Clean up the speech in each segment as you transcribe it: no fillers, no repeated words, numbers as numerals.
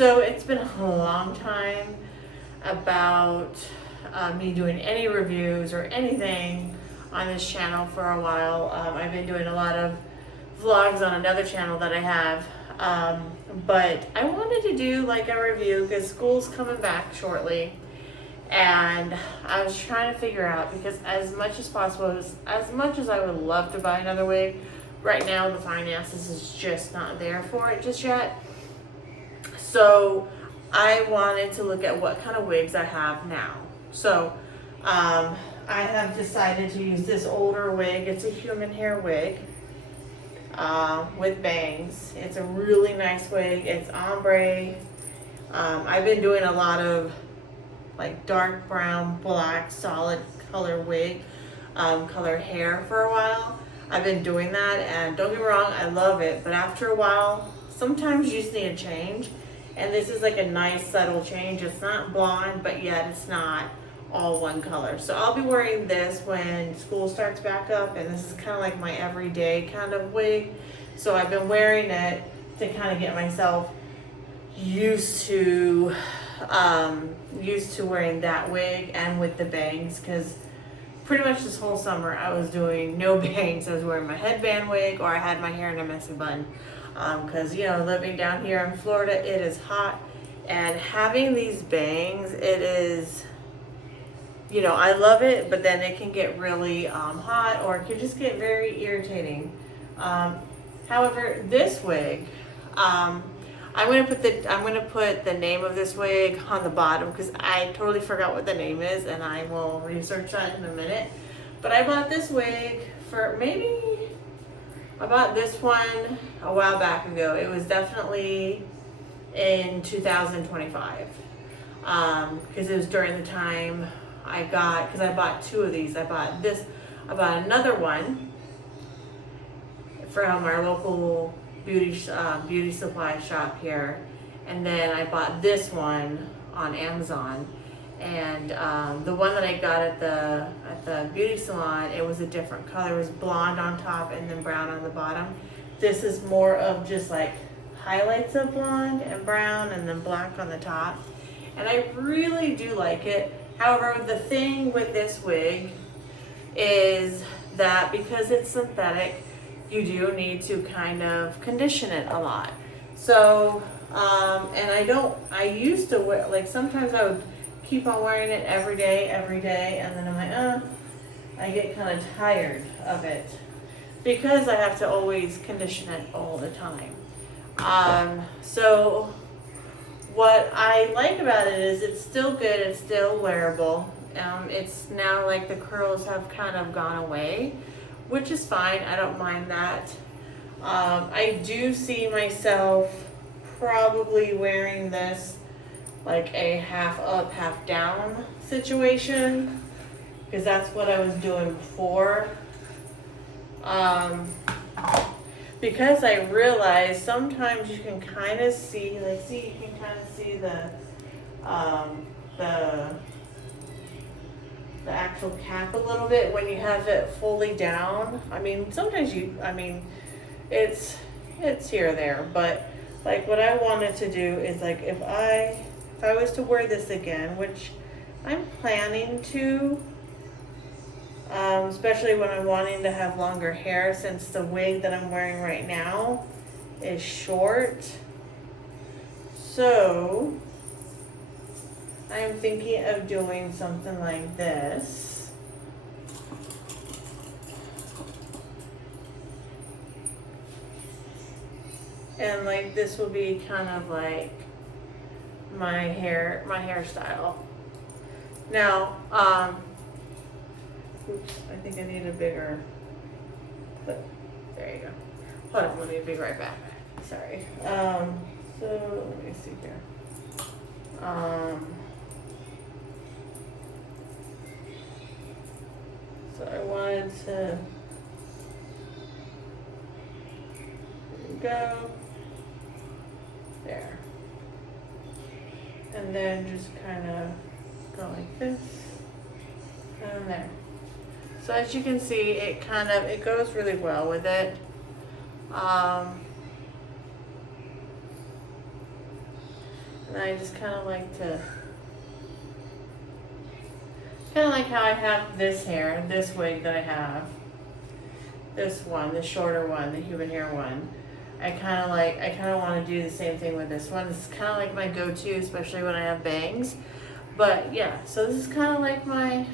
So it's been a long time about me doing any reviews or anything on this channel for a while. I've been doing a lot of vlogs on another channel that I have, but I wanted to do like a review because school's coming back shortly, and I was trying to figure out, because as much as possible, as much as I would love to buy another wig, right now the finances is just not there for it just yet. So I wanted to look at what kind of wigs I have now. So I have decided to use this older wig. It's a human hair wig with bangs. It's a really nice wig. It's ombre. I've been doing a lot of like dark brown, black, solid color wig, color hair for a while. I've been doing that, and don't get me wrong, I love it, but after a while, sometimes you just need a change. And this is like a nice subtle change. It's not blonde, but yet it's not all one color. So I'll be wearing this when school starts back up, and this is kind of like my everyday kind of wig. So I've been wearing it to kind of get myself used to wearing that wig and with the bangs, because pretty much this whole summer I was doing no bangs. I was wearing my headband wig, or I had my hair in a messy bun. Because you know, living down here in Florida, it is hot, and having these bangs, it is, you know, I love it, but then it can get really hot, or it can just get very irritating. However, this wig, I'm gonna put the name of this wig on the bottom, because I totally forgot what the name is, and I will research that in a minute. But I bought this wig for I bought this one a while back ago. It was definitely in 2025, because it was during the time because I bought two of these. I bought another one from our local beauty supply shop here, and then I bought this one on Amazon. And the one that I got at the beauty salon, it was a different color. It was blonde on top and then brown on the bottom. This is more of just like highlights of blonde and brown and then black on the top. And I really do like it. However, the thing with this wig is that because it's synthetic, you do need to kind of condition it a lot. So, and I used to wear, like sometimes I would keep on wearing it every day, and then I'm like, I get kind of tired of it because I have to always condition it all the time. So what I like about it is it's still good, it's still wearable. It's now like the curls have kind of gone away, which is fine. I don't mind that. I do see myself probably wearing this like a half up, half down situation, because that's what I was doing before. Because I realized sometimes you can kind of see, you can kind of see the actual cap a little bit when you have it fully down. I mean, sometimes it's here or there, but like what I wanted to do is like if I was to wear this again, which I'm planning to, especially when I'm wanting to have longer hair, since the wig that I'm wearing right now is short. So I'm thinking of doing something like this. And like this will be kind of like my hairstyle. Now, oops, I think I need a bigger clip. There you go. Hold on, let me be right back. Sorry. So let me see here. So I wanted to, there we go. There. And then just kind of go like this and there. So as you can see, it goes really well with it. And I just kind of like to, kind of like how I have this hair, this wig that I have. This one, the shorter one, the human hair one. I kind of want to do the same thing with this one. This is kind of like my go-to, especially when I have bangs. But yeah, so this is kind of like my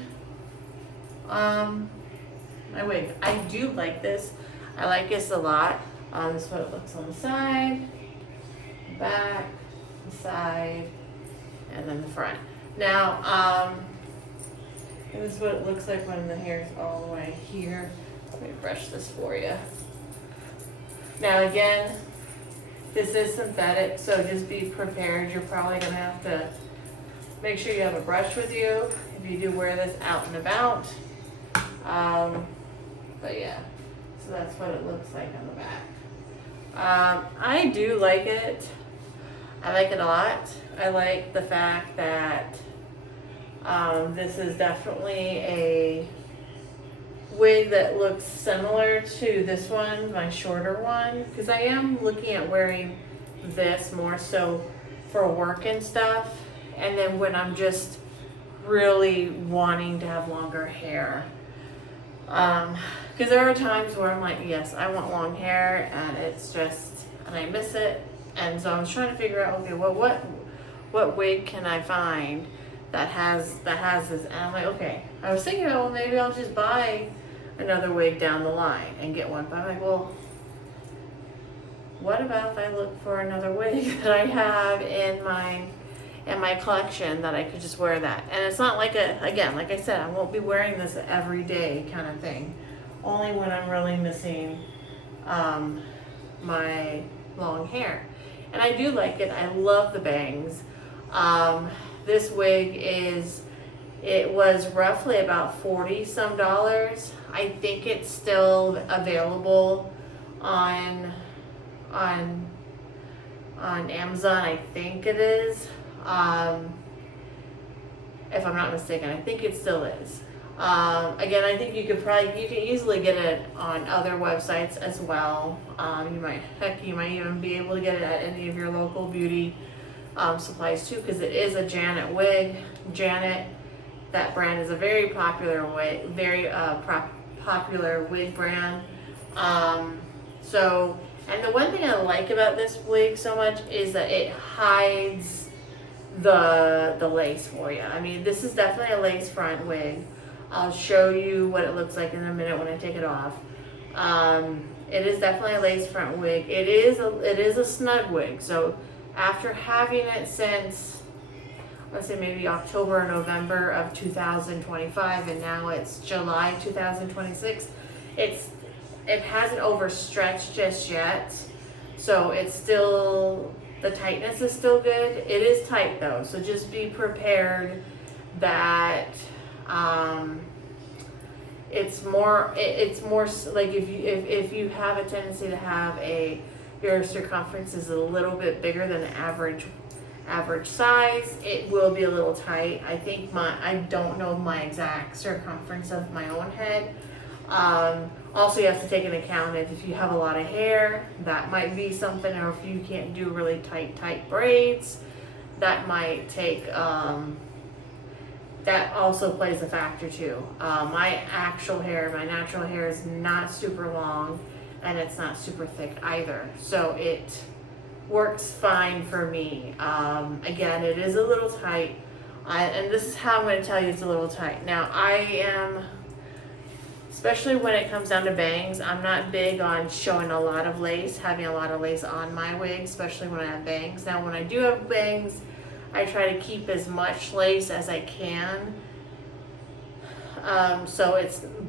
my wig. I do like this. I like this a lot. This is what it looks on the side, back, the side, and then the front. Now, this is what it looks like when the hair is all the way here. Let me brush this for you. Now again, this is synthetic, so just be prepared. You're probably gonna have to make sure you have a brush with you if you do wear this out and about. But yeah, so that's what it looks like on the back. I do like it. I like it a lot. I like the fact that this is definitely a wig that looks similar to this one, my shorter one, because I am looking at wearing this more so for work and stuff, and then when I'm just really wanting to have longer hair, because there are times where I'm like, yes, I want long hair, and it's just, and I miss it, and so I was trying to figure out, okay, well, what wig can I find that has this? And I'm like, okay, I was thinking, well, maybe I'll just buy another wig down the line and get one. But I'm like, well, what about if I look for another wig that I have in my collection that I could just wear that? And it's not like again, like I said, I won't be wearing this every day kind of thing. Only when I'm really missing my long hair. And I do like it. I love the bangs. This wig it was roughly about $40 some. I think it's still available on Amazon. I think it is. If I'm not mistaken, I think it still is. Again, I think you can easily get it on other websites as well. You might even be able to get it at any of your local beauty supplies too, because it is a Janet wig. Janet, that brand is a very popular wig, popular wig brand. So, and the one thing I like about this wig so much is that it hides the lace for you. I mean, this is definitely a lace front wig. I'll show you what it looks like in a minute when I take it off. It is definitely a lace front wig. It is a snug wig. So after having it since, let's say maybe October or November of 2025, and now it's July 2026, it hasn't overstretched just yet. So it's still, the tightness is still good. It is tight though, so just be prepared that it's more like if you have a tendency to have your circumference is a little bit bigger than the average size, it will be a little tight. I think I don't know my exact circumference of my own head. Also, you have to take into account if you have a lot of hair, that might be something, or if you can't do really tight braids, that might take, that also plays a factor too. My natural hair is not super long, and it's not super thick either, so it works fine for me. Again, it is a little tight, and this is how I'm going to tell you it's a little tight. Now, especially when it comes down to bangs, I'm not big on showing a lot of lace, having a lot of lace on my wig, especially when I have bangs. Now, when I do have bangs, I try to keep as much lace as I can.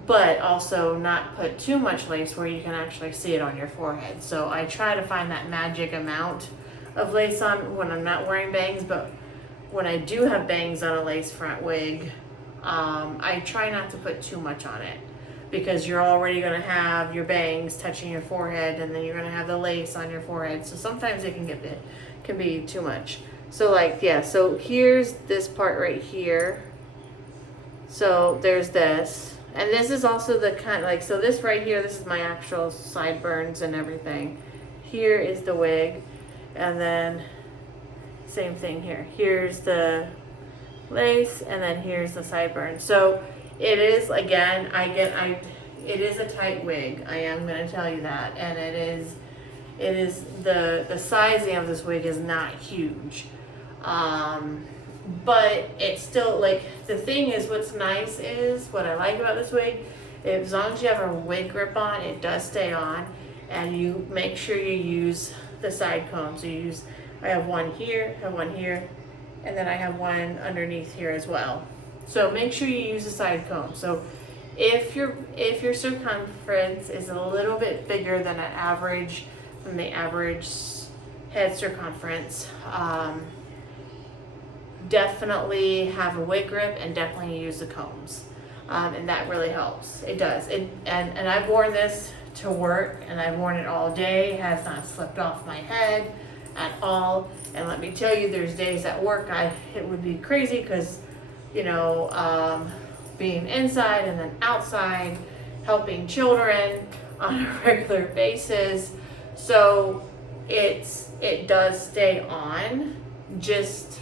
But also not put too much lace where you can actually see it on your forehead. So I try to find that magic amount of lace on when I'm not wearing bangs, but when I do have bangs on a lace front wig, I try not to put too much on it, because you're already going to have your bangs touching your forehead, and then you're going to have the lace on your forehead. So sometimes it can be too much. So so here's this part right here. So there's this, and this is also the kind so this right here, this is my actual sideburns and everything. Here is the wig, and then Same thing here. Here's the lace, and then here's the sideburn. So it is, again, it is a tight wig. I am going to tell you that, and it is the sizing of this wig is not huge, but it's still, like, the thing is, what's nice is, what I like about this wig, as long as you have a wig grip on, it does stay on, and you make sure you use the side comb. So I have one here, and then I have one underneath here as well. So make sure you use the side comb. So if your circumference is a little bit bigger than the average head circumference, definitely have a wig grip and definitely use the combs, and that really helps. It does. And I've worn this to work, and I've worn it all day. It has not slipped off my head at all. And let me tell you, there's days at work it would be crazy because, being inside and then outside, helping children on a regular basis. So it does stay on. Just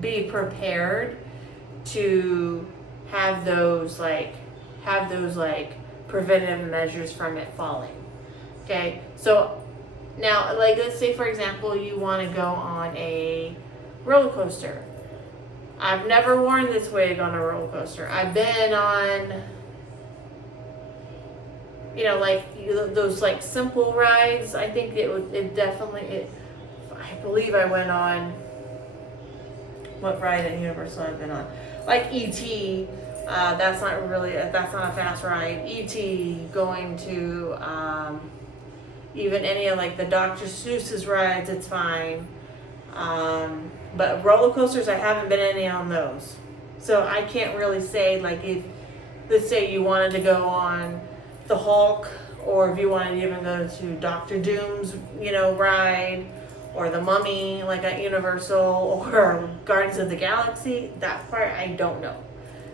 be prepared to have those preventative measures from it falling. Okay, so now, like, let's say for example you want to go on a roller coaster. I've never worn this wig on a roller coaster. I've been on, those like simple rides. I think I believe I went on, what ride at Universal I've been on, like E.T. That's not a fast ride. E.T. going to even any of like the Dr. Seuss's rides, it's fine. But roller coasters, I haven't been any on those. So I can't really say, like, if, let's say you wanted to go on the Hulk, or if you wanted to even go to Dr. Doom's, ride, or the Mummy, like at Universal, or Guardians of the Galaxy, that part I don't know.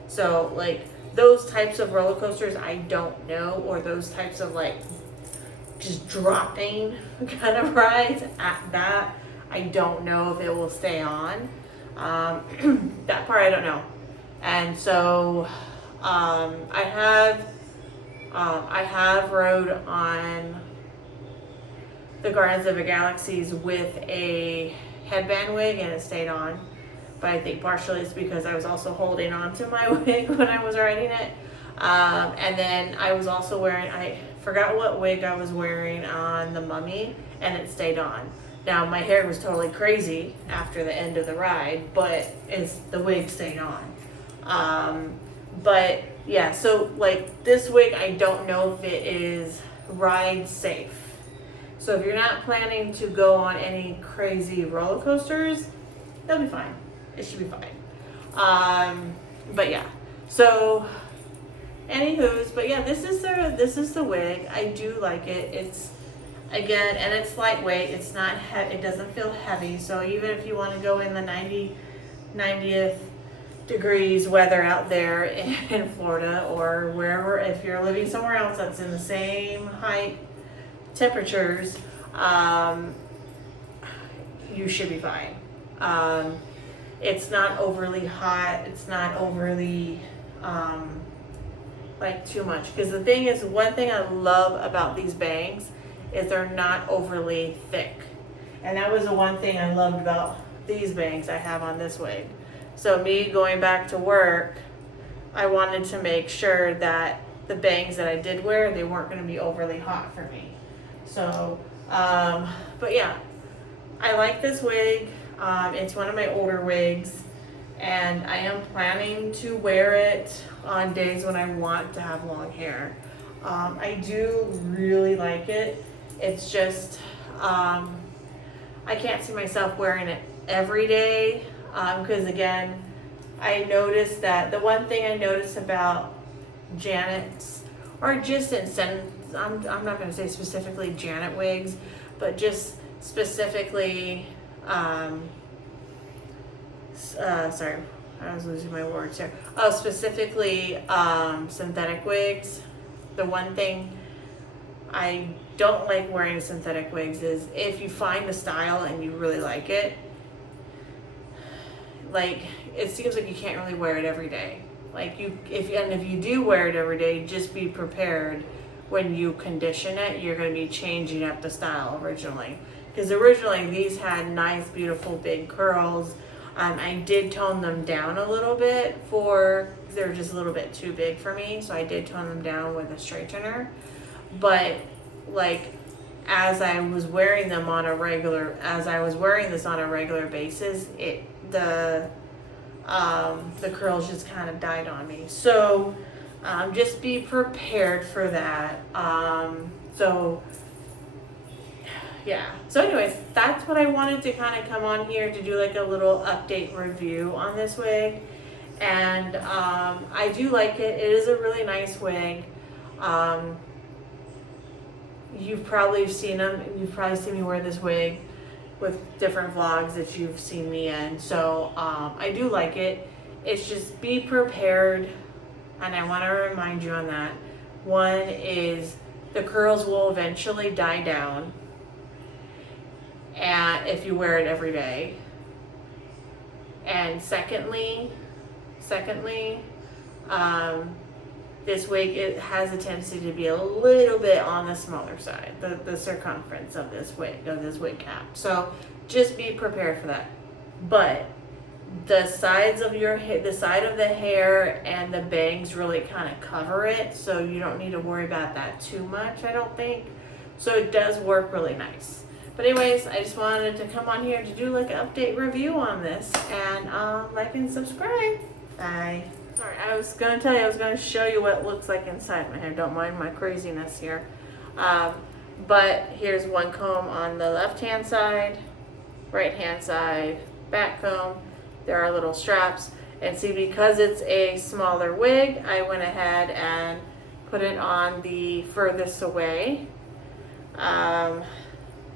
So, like, those types of roller coasters, I don't know, or those types of, like, just dropping kind of rides, at that, I don't know if it will stay on. That part I don't know. And so, I have rode on the Guardians of the Galaxies with a headband wig, and it stayed on. But I think partially it's because I was also holding on to my wig when I was riding it. And then I was also wearing, I forgot what wig I was wearing on the Mummy, and it stayed on. Now my hair was totally crazy after the end of the ride, but the wig stayed on. But yeah, so like this wig, I don't know if it is ride safe. So if you're not planning to go on any crazy roller coasters, that'll be fine. It should be fine. But yeah, so anywho's, but yeah, this is the wig. I do like it. It's, again, and it's lightweight. It's not heavy. It doesn't feel heavy. So even if you want to go in the 90th degrees weather out there in Florida, or wherever, if you're living somewhere else that's in the same height temperatures, you should be fine. It's not overly hot. It's not overly like too much. Because the thing is, one thing I love about these bangs is they're not overly thick. And that was the one thing I loved about these bangs I have on this wig. So me going back to work, I wanted to make sure that the bangs that I did wear, they weren't going to be overly hot for me. So, but yeah, I like this wig. It's one of my older wigs, and I am planning to wear it on days when I want to have long hair. I do really like it. It's just, I can't see myself wearing it every day, because again, I noticed that the one thing I noticed about Janet's, or just I'm not going to say specifically Janet wigs, but just specifically, sorry, I was losing my words here. Oh, specifically synthetic wigs. The one thing I don't like wearing synthetic wigs is if you find a style and you really like it, like, it seems like you can't really wear it every day. Like if you do wear it every day, just be prepared when you condition it, you're going to be changing up the style originally. Because originally these had nice, beautiful big curls. I did tone them down a little bit they're just a little bit too big for me, so I did tone them down with a straightener. But like, as I was wearing this on a regular basis, the curls just kind of died on me. So just be prepared for that. So anyways, that's what I wanted to kind of come on here to do, like a little update review on this wig. And I do like it. It is a really nice wig. You've probably seen them. You've probably seen me wear this wig with different vlogs that you've seen me in. So I do like it. It's just be prepared. And I want to remind you on that. One is the curls will eventually die down, and if you wear it every day. And secondly, this wig, it has a tendency to be a little bit on the smaller side, the circumference of this wig cap. So just be prepared for that. But the sides of the side of the hair and the bangs really kind of cover it, so you don't need to worry about that too much, I don't think. So it does work really nice. But anyways, I just wanted to come on here to do like an update review on this, and like and subscribe. Bye. Sorry, I was going to show you what it looks like inside my hair. Don't mind my craziness here. But here's one comb on the left hand side, right hand side, back comb. There are little straps. And see, because it's a smaller wig, I went ahead and put it on the furthest away.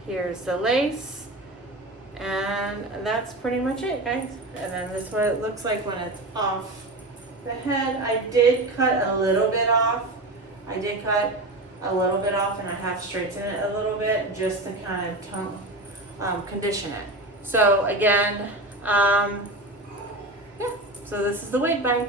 Here's the lace, and that's pretty much it, guys. And then this is what it looks like when it's off the head. I did cut a little bit off. And I have straightened it a little bit just to kind of condition it. So again, yeah. So this is the wig. Bye.